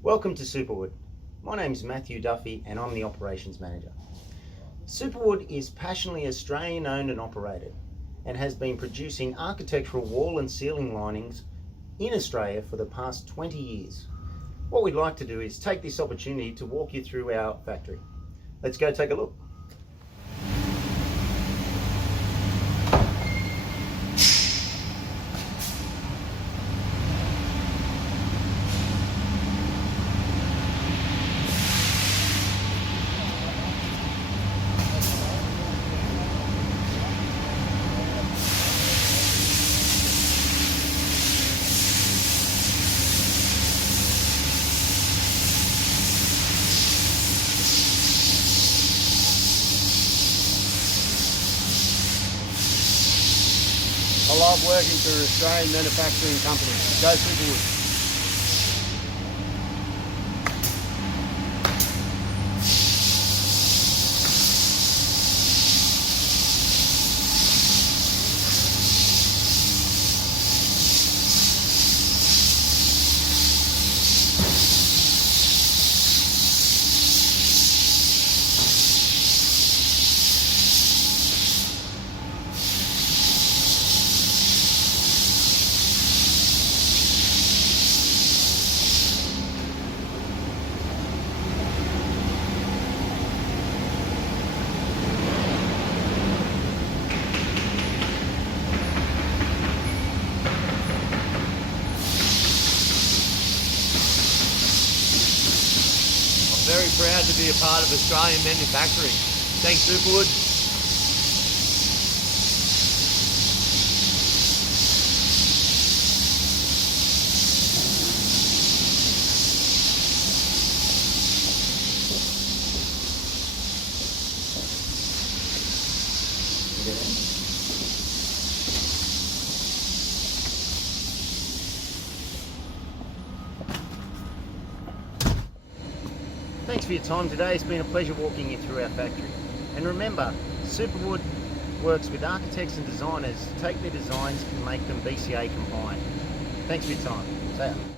Welcome to Supawood. My name is Matthew Duffy and I'm the Operations Manager. Supawood is passionately Australian owned and operated and has been producing architectural wall and ceiling linings in Australia for the past 20 years. What we'd like to do is take this opportunity to walk you through our factory. Let's go take a look. I love working for an Australian manufacturing company. Go Supawood. Very proud to be a part of Australian manufacturing. Thanks, Supawood. Thanks for your time today. It's been a pleasure walking you through our factory. And remember, Supawood works with architects and designers to take their designs and make them BCA compliant. Thanks for your time. See ya.